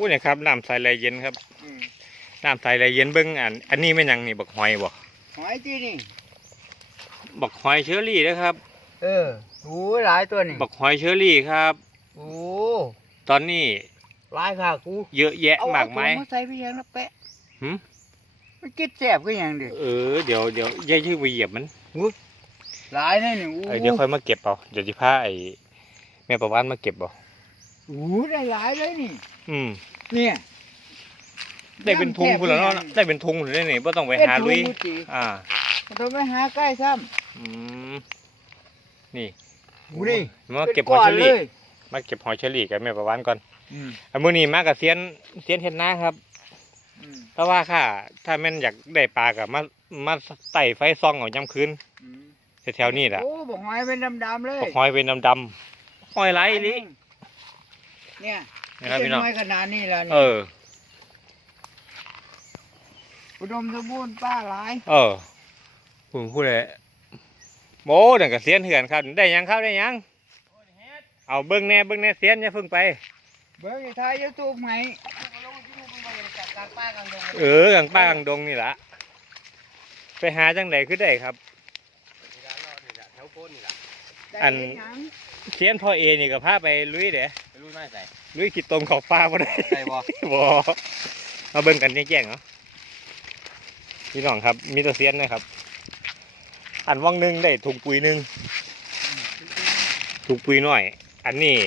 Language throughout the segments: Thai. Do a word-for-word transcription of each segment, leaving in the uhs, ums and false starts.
เนี่ยครับน้ำใสไหลเย็นครับน้ำใสไหลเย็นเบิ้งอันอันนี้ไม่ยังนี่บักหอยบ่หอยที่นี่บักหอยเชอรี่นะครับเออโอ้หลายตัวนี่บักหอยเชอรี่ครับโอ้ตอนนี้หลายค่ะกูเยอะแยะมากมายเอาใส่ไปยังนะแปะหืมมันกินแซ่บก็ยังดิเออเดี๋ยวเดี๋ยวย่าชื่อไปเหยียบมันหลายเลยนี่เดี๋ยวค่อยมาเก็บเอาเดี๋ยวจะพาไอ้แม่ประวันมาเก็บเอาโอ้ได้หลายเลยนี่อืมเนี่ยได้เป็นทุงคุณแล้วเนาะได้เป็นทุงเลยนี่ไม่ต้องไปหาลุยอ่าต้องไปหาใกล้ซ้ำอืมนี่นี่มาเก็บหอยเชอรี่มาเก็บหอยเชอรี่กับแม่ประวันก่อนอันมื้อนี้มากับเซียนเซียนเฮ็ดนาครับเพราะว่าค่ะถ้าแม่นอยากได้ปลากับมามาไต่ไฟซองเอาย่ำคืนแถวๆนี้แหละโอ้บอกหอยเป็นดำๆเลยบอกหอยเป็นดำๆหอยไหลนี่เนี่ยนะครับพี่น้องหอยขนาดนี้แล้วเอออุดมสมบูรณ์ป้าหลายเออผมพูดเลยโม้เดี๋ยวกับเซียนเถื่อนครับได้ยังครับได้ยังเอาเบิ้งแน่เบิ้งแน่เซียนอย่าเพิ่งไปเบิ้งไทยยูทูบไหมเออกลางป้ากลางดงนี่แหละไปหาจังไหนคือได้ครับอันเซียนพ่อเอนี่กับพาไปลุยเด้ลุยไม่ใส่ลุยขีดตรงขอบฟ้าบ่ได้ได้บ่บ่มาเบิ้งกันแจ้งๆเนาะพี่น้องครับมีตัวเซียนนะครับอันว่างหนึ่งได้ถุงปุ๋ยหนึ่งถุงปุ๋ยน้อยอันนี้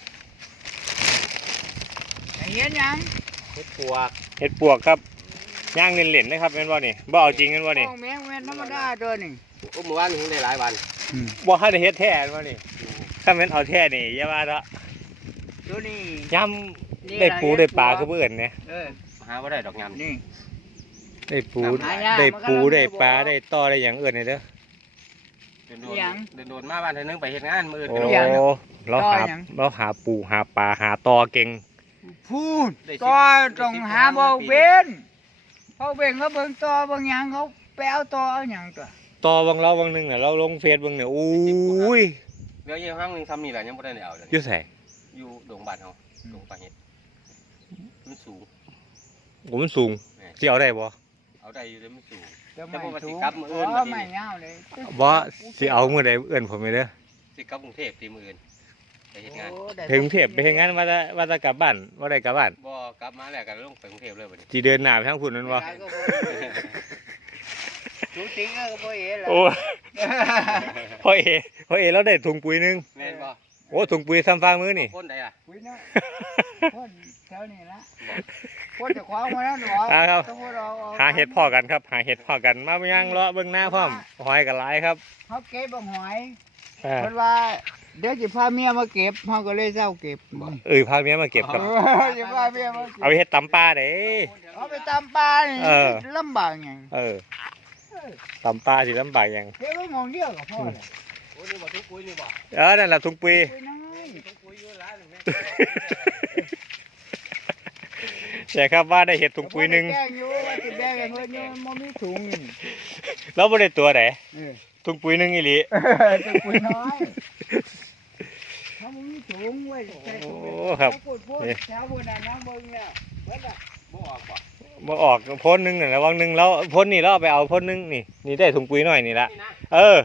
เห็นยังเห็ดปวกเห็ดปวกครับย่างเล่นๆนะครับเป็นว่านี่บ่เอาจริงกันว่านี่แมงเว้นธรรมดาตัวนี่อุ้มวันถึงได้หลายวันบ่ให้ได้เฮ็ดแท้ว่านี่ถ้าเป็นเอาแท้นี่อย่าว่าเนาะตัวนี้ย่ำได้ปูได้ปลาคือเพื่อนเนี่ยหาว่าได้ดอกยำนี่ได้ปูได้ปูได้ปลาได้ต่อได้อย่างอื่นเลยเด้อเดินโดนเดินโดนมาบ้านเธอนึงไปเฮ็ดงานมืออื่นโอ้เราหาเราหาปูหาปลาหาต่อเก่งพูดต่อต้องหาบ่เว้นเขาเบ่งเขาเบิ่งต่อบางอย่างเขาไปเอาต่อเอาอย่างตัวต่อบางเราบางนึงเนี่ยเราลงเฟซบางเนี่ยอุ้ยเดี๋ยวยี่ห้างนึงทำนี่แหละยังไม่ได้เอาเลยอยู่ใส่อยู่ดงบานเขาดงปลาเห็ดมันสูงผมมันสูงที่เอาได้บ่เอาได้อยู่เลยมันสูงจะไม่สูงอ๋อไม่เงาเลยบ่สิเอามือใดเอื้อนผมไปเด้อสิกลับกรุงเทพตีมืออื่นไปเฮ็ดงานถึงกรุงเทพไปเฮ็ดงานว่าจะว่าจะกลับบ้านว่าได้กลับบ้านบ่กลับมาแล้วก็ลงไปกรุงเทพเลยบัดนี้สิเดินหน้าไปทางพุ่นนั่นบ่สูงจริงก็บ่เอ๋ล่ะโอ้พ่อเอพ่อเอเราได้ถุงปุ๋ยนึงแม่นบ่โอ้ถุงปุ๋ยซ้ำฟ้ามือนี่คนใดอ่ะปุ๋ยน้อยคนแถวนี้ละคนจะคว้ามาแล้วหรอครับหาเห็ดพ่อกันครับหาเห็ดพ่อกันมาย่างเลาะเบื้องหน้าพร้อมหอยกันหลายครับเขาเก็บบ่หอยเพราะว่าเดี๋ยวจะพาเมียมาเก็บเขาก็เลยเจ้าเก็บเออพาเมียมาเก็บครับจะพาเมียมาเอาไปเห็ดตำปลาเด้เอาไปตำปลานี่ลำบากไงเออตำปลาสิลำบากยังเก็บไว้มองเดียวกับพ่อเลยโอ้นี่บ่ถุงปุ๋ยนี่บ่เออนั่นแหละถุงปุ๋ยใช่ครับว่าได้เห็ดถุงปุ๋ยหนึ่งแล้วไม่ได้ตัวไหนถุงปุ๋ยหนึ่งอีหลีถุงปุ๋ยน้อยเขาไม่มีถุงไว้โอ้ครับแถวบนน้ำเบิ้งเนี่ยบ่ออกบ่บ่ออกพ้นหนึ่งนะวังหนึ่งแล้วพ้นนี่เราไปเอาพ้นหนึ่งนี่นี่ได้ถุงปุ๋ยหน่อยนี่ละเออ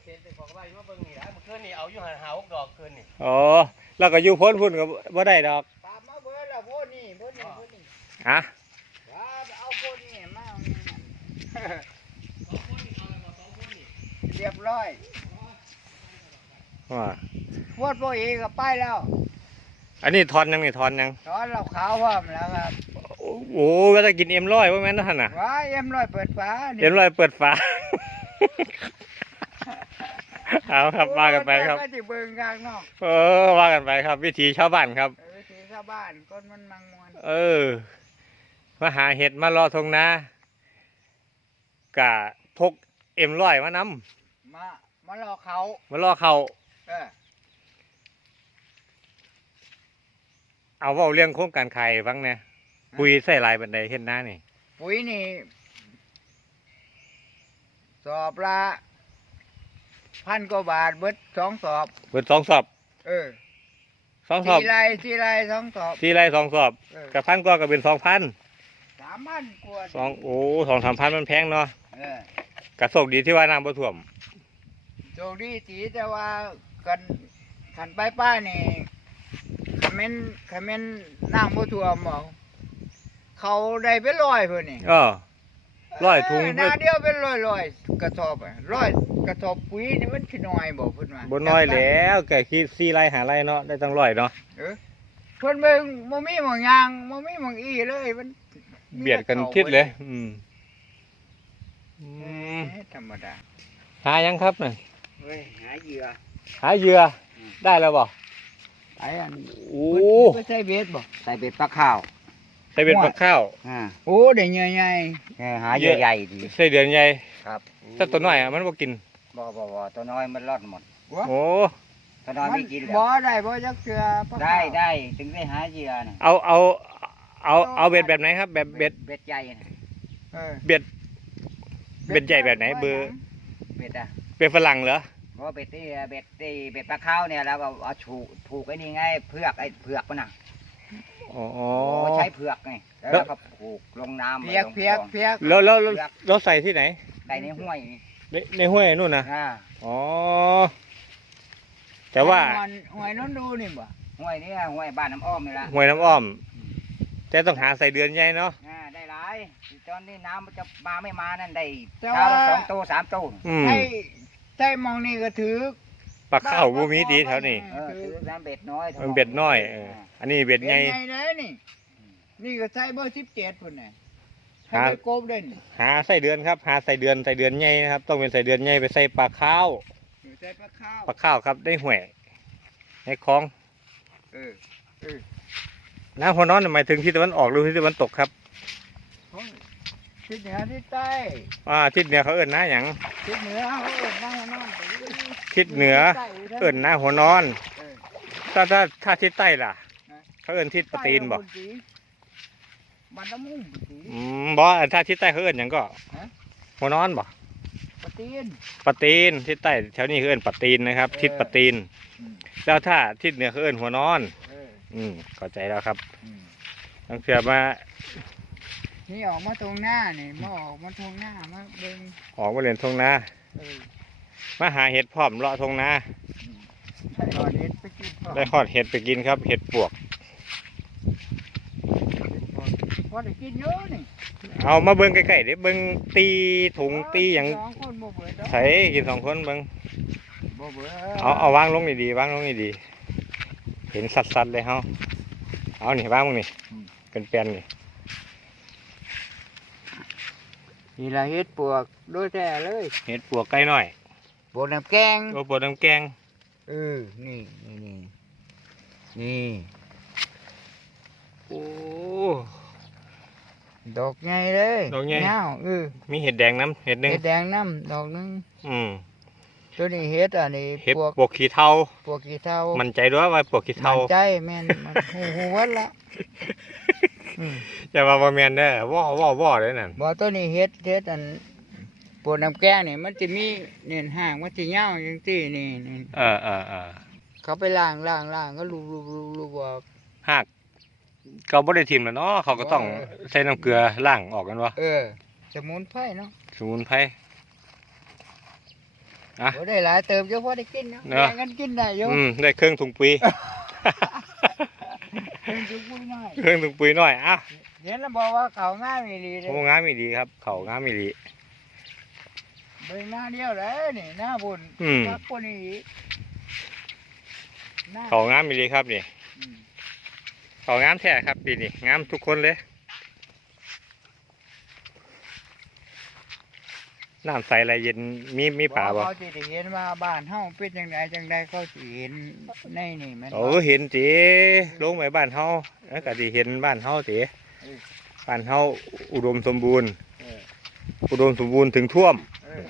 อ๋อแล้วก็อยู่พ้นพุ่นก็บ่ได้ดอกฮะเอาโคนี่มาเรียบร้อยว่าพวดโบเอกับป้ายแล้วอันนี้ทอนยังนี่ทอนยังทอนเราขาวว่าแล้วครับโอ้ก็จะกินเอ็มร้อยว่าแม่นท่านน่ะว้าเอ็มร้อยเปิดฝาเอ็มร้อยเปิดฝาเอาครับว่ากันไปครับเออว่ากันไปครับวิถีชาวบ้านครับวิถีชาวบ้านคนมันมังมวนเออมาหาเห็ดมารอทงนากะพกเอ็มร้อยมานำมามารอเขามารอเขาเอาว่าเรื่องโครงการขายบ้างเนี่ยปุ๋ยใส่ลายบันไดเห็นหน้านี่ปุ๋ยนี่สอบละพันกว่าบาทเบิดสองสอบเบิดสองสอบเออสสองสอบสี่ไร่สี่ไร่สองสอบสี่ไร่สองสอบเออกับพันกว่าก็เป็นสองพันสามพันกว่าสองโอ้สองสามพันมันแพงเนาะเออกระโชคดีที่ว่าน้ำบ่ท่วมโชคดีจีแต่ว่ากันขันไปป้ายนี่คอมเมนต์คอมเมนต์นั่งบ่ท่วมบอกเขาได้เป็นร้อยเพิ่นนี่เออ ร้อยถุงเหน้าเดียวเป็นร้อยร้อยกระสอบอะร้อยกระสอบปุ๋ยนี่มันสิน้อยบ่เพิ่นว่าบ่น้อยแล้วแกคิดสี่ไร่หาไร่เนาะได้ตั้งร้อยเนาะเออเพิ่นเบิ่งบ่มีหม่องยางบ่มีหม่องอีเลยมันเบียดกันทิศเลย อืมอืมเอ้ยธรรมดาหายังครับน่ะเฮ้ยหาเหยื่อหาเหยื่ออมได้แล้วบ่ไอ้อันโอ้ไปใส่เบ็ดบ่ใส่เบ็ดปลาข้าวใส่เบ็ดปักข้าวอ่าโอ้ได้เหยื่อใหญ่หาเหเหยื่ยื่ออใหญ่ดีใส่เดือนใหญ่ครับถ้าตัวน้อยอ่ะมันบ่กินบ่บ่บ่ตัวน้อยมันรอดหมดโอ้ตัวน้อยไม่กินบ่ได้บ่จักเทื่อได้ได้ถึงได้หาเหยื่อน่ะเอาเอาเอาเอาเบ็ดแบบไหนครับ แบบเบ็ดเบ็ดใหญ่น่ะเออเบ็ด เบ็ดใหญ่แบบไหนเบอร์เบ็ดอ่ะเป็นฝรั่งเหรอเพราะเบ็ดที่เบ็ดที่เบ็ดปลาข้าวเนี่ยแล้วก็เอาถูกถูกไอ้นี่ไงเผือกไอ้เผือกมันน่ะอ๋อใช้เผือกไงแล้วก็ผูกลงน้ำเพียกเพียกเพียกแล้วแล้วแล้วเราใส่ที่ไหนใส่ในห้วยนี่ในในห้วยนู่นนะอ่าอ๋อ แต่ว่าห้วยน้นดูนี่บ่ห้วยนี่ห้วยบ้านน้ำอ้อมนี่ละห้วยน้ำอ้อม แต่ต้องหาใส่เดือนใหญ่เนาะอ่าได้หลายตอนนี้น้ำมันจะมาไม่มานั่นได้เช้าละสองตัวสามตัวอืมใช่ใช่มองนี่ก็ถือปลาข้าวบูมีดีแถวนี้เออถือน้ำเบ็ดน้อยมันเบ็ดน้อยเอออันนี้เบ็ดเบ็ดใหญ่ใหญ่เลยนี่นี่ก็ใช่เบอร์สิบเจ็ดพุ่นน่ะหาให้ไปโกบเด่นหาใส่เดือนครับ หาใส่เดือนใส่เดือนใหญ่นะครับ ต้องเป็นใส่เดือนใหญ่ไปใส่ปลาข้าวใส่ปลาข้าวปลาข้าวครับได้ห่วยในคลองเออเออน้ำหัวนอนหมายถึงทิศตะวันออกหรือทิศตะวันตกครับทิศเหนือทิศใต้อ่าทิศเหนือเขาเอิ้นหน้าหยังทิศเหนือเขาเอิ้นบ้านนอนทิศเหนือเอิ้นหน้าหัวนอนเออถ้าถ้าถ้าทิศใต้ล่ะฮะเขาเอิ้นทิศปะตีนบ่บ้านน้ำมุ่งปะตีนอืมบ่ถ้าทิศใต้เขาเอิ้นหยังก็ฮะหัวนอนบ่ปะตีนปะตีนทิศใต้แถวนี้เขาเอิ้นปะตีนนะครับเออทิศปะตีนอืมแล้วถ้าทิศเหนือเขาเอิ้นหัวนอนเอออืมเข้าใจแล้วครับอืมต้องเชื่อมานี่ออกมาตรงหน้านี่มาออกมาตรงหน้ามาเบิ่งออกมาเรียนทงนาเออมาหาเห็ดพร้อมเลาะทงนาใส่รอเด็ดไปกินพอได้ทอดเห็ดไปกินครับ เห็ดปวกพอได้กินเยอะนี่เอามาเบิ่งใกล้ๆเดี๋ยวเบิ่งตีถุงตีหยังสองคนบ่เบื่อดอกใส่กินสองคนเบิ่งบ่เบื่อเอาเอาวางลงดีๆวางลงดีๆเห็นสัดๆเลยเฮาเอานี่วางมึงนี่เป็นแปลนนี่นี่ละเฮ็ดปวกโดยแท้เลยเห็ดปวกไก่น้อยปวกน้ำแกงโอ้ปวกน้ำแกงเออนี่นี่นี่นี่โอ้ดอกใหญ่เลยดอกใหญ่ยาวเออมีเห็ดแดงน้ำเห็ดหนึงเฮ็ดแดงน้ำดอกหนึงอืมตัวนี้เฮ็ดอันนี้เห็ดปวกปวกขี้เทาปวกกี่เท่ามันใจด้วยว่าปวกขี้เทามั่นใจแม่นมันหูหูวัดละอืมอย่ามาบ่แม่นเด้อว่อว่อว่อเลยนั่นบ่ตัวนี้เฮ็ดเฮ็ดอันปวดน้ำแกงนี่มันจะมีเนี่ยห่างมันจะยาวจังซี่นี่นี่เออเออเออเขาไปล้างล้างล้างก็ลูบลูบลูบลูบออกหากเขาบ่ได้ทิ่มแล้วเนาะเขาก็ต้องใส่น้ำเกลือล้างออกกันวะเออสมุนไพรเนาะสมุนไพร อ่ะบ่ได้หลายเติมเฉพาะได้กินเนาะเนาะแบ่งกันกินได้อยู่อืมได้เครื่องถุงปุ๋ยเพิ่นสิพูดง่ายเครื่องถุงปุ๋ยน้อยอ่ะเห็นแล้วบอกว่าเขาง่ายอีหลีเด้โอ้งามอีดีครับ เขางามอีดีเบิ่งหน้าเดียวเลยนี่หน้าบุญอืมพักคนนี้อีกหน้าเขางามอีดีครับนี่อืมเขางามแท้ครับปีนี้งามทุกคนเลยน้ำใสอะไรเย็นมีมีป่าบ่เขาสิได้เห็นว่าบ้านเฮาเป็นจังไดจังไดเขาสิเห็นในนี่แม่นโอ้เห็นจีลงไปบ้านเฮาแล้วก็สิเห็นบ้านเฮาจีบ้านเฮาอุดมสมบูรณ์เอออุดมสมบูรณ์ถึงท่วมเออ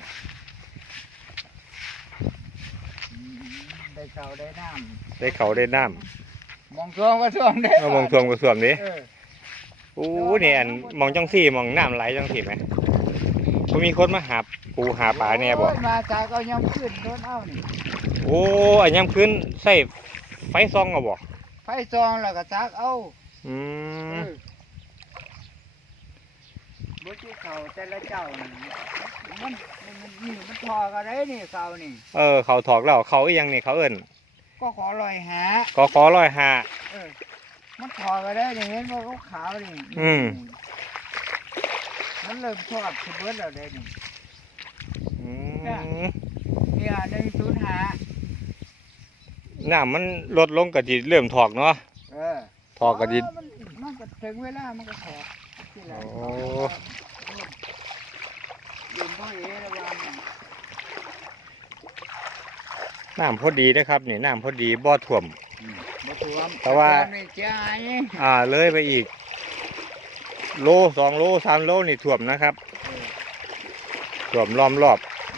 อืมได้เขาได้น้ำได้เขาได้น้มองท่วมก็ท่วมได้ำเอามองท่วมก็ท่วมดิเออโอ้เนี่ยอันมองจังสี่มองน้ำไหลจังสี่ไหมบ่มีคนมาหาปูหาปลาแน่บ่โอ้ยมาจากก็ยังขึ้นโดนเอานี่โอ้อันยังพื้นใส่ไฟซองเอาบ่เไฟซองแล้วก็ซักเอาอืเอมอบ่ที่เขาแต่ละเจ้านี่มันมันมันนี่มันทอกันได้นี่เขานี่เออเขาถอกแล้วเขาอีหยังนี่เขาเอิ้นก็ขอลอยหาก็ขอร้อยห้าเออมันทอกันได้นี่เห็นว่าเขาขาวนี่อืมมันเริ่มชอบสิเบิดแล้วเด้นี่อืมเนี่ยหนึ่งศูนย์ห้าน้ำมันลดลงก็สิเริ่มถอกเนาะเออถอกก็สิเมันมันก็ถึงเวลามันก็ถอดที่ไหนโอ้ยืมพ่อเอ๋ระวังน้ำพอดีนะครับนี่น้ำพอดีบ่ท่วมบ่ท่วมแต่ว่าไม่เจ้าไอ้อ่าเลยไปอีก โลสองโลสามโลนี่ท่วมนะครับท่วมล้อมรอบ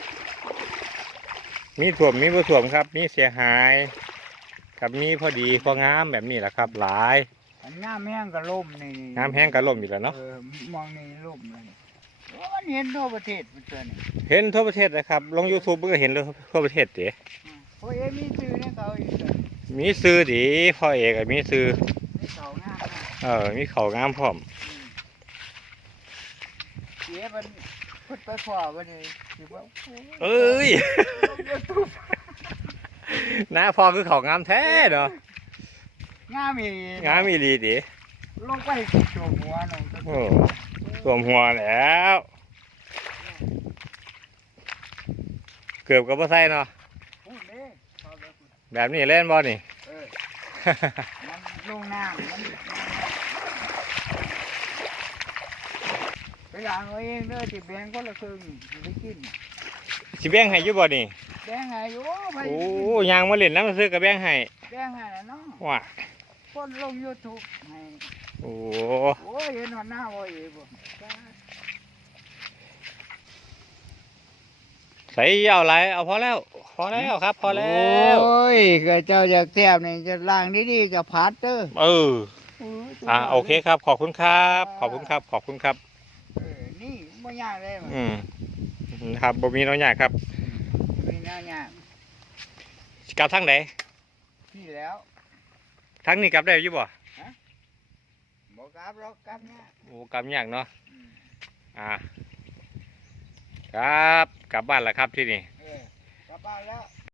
มีท่วมมีบ่ท่วมครับ มีเสียหายกับมีพอดีพองามแบบนี้แหละครับ หลายอันน้ำแห้งก็ล่มนี่น้ำแห้งก็ล่มอยู่แล้วเนาะเออมองนี่ล่มเลยโอ้มันเห็นทั่วประเทศมันเตือนนี่เห็นทั่วประเทศนะครับลง YouTube ก็เห็นเลยทั่วประเทศเด้พ่อเอ๋มีซื้อในเขาอีกเตือนมีซื้อดีพ่อเอกก็มีซื้อในเขางามนะเออมีเขางามพร้อมอืมเอ๋มันพุดไปขอวันนี้สิว่าโอ้ยเอ้ย หน้าพ่อคือเขางามแท้เนาะงามอีงามอีหลีดิลงไปโจมหัวน้องก็โอ้สวมหัวแล้ว เกือบกับบ่ใส่เนาะพูดเด้เขาไปพูดแบบนี้เล่นบ่นี่เออ มันลงน้ำมันไปหลังเอาเองเด้อที่แบงคนละครึ่งสิไปกินสิแบ่งให้อยู่บ่นี่แบงให้อยู่ไปโอ้ยางมาเล่นน้ำซื้อกับแบ่งให้แบงให้แล้วเนาะว้าคนลง YouTube ให้โอ้โอ้ยเห็นหัวหน้าบ่อีบ่ใส่เอาไรเอาพอแล้ว พอแล้วครับ พอแล้วโอ้ยก็เจ้าอยากแซ่บนี่จะล้างดีๆกับผัดเด้อเออโอ้ยอ่าโอเคครับ ขอบคุณครับ ขอบคุณครับ ขอบคุณครับเออนี่บ่ยากเลยมันอืมครับบ่มีน้อยยากครับมีแนวยากกลับทางไหนพี่แล้วทางนี้กลับได้อยู่บ่บ่กลับหรอกกลับเนี่ยโอ้กลับยากเนาะอืมอ่า ครับ กลับบ้านแล้วครับที่นี่เออกลับบ้านแล้ว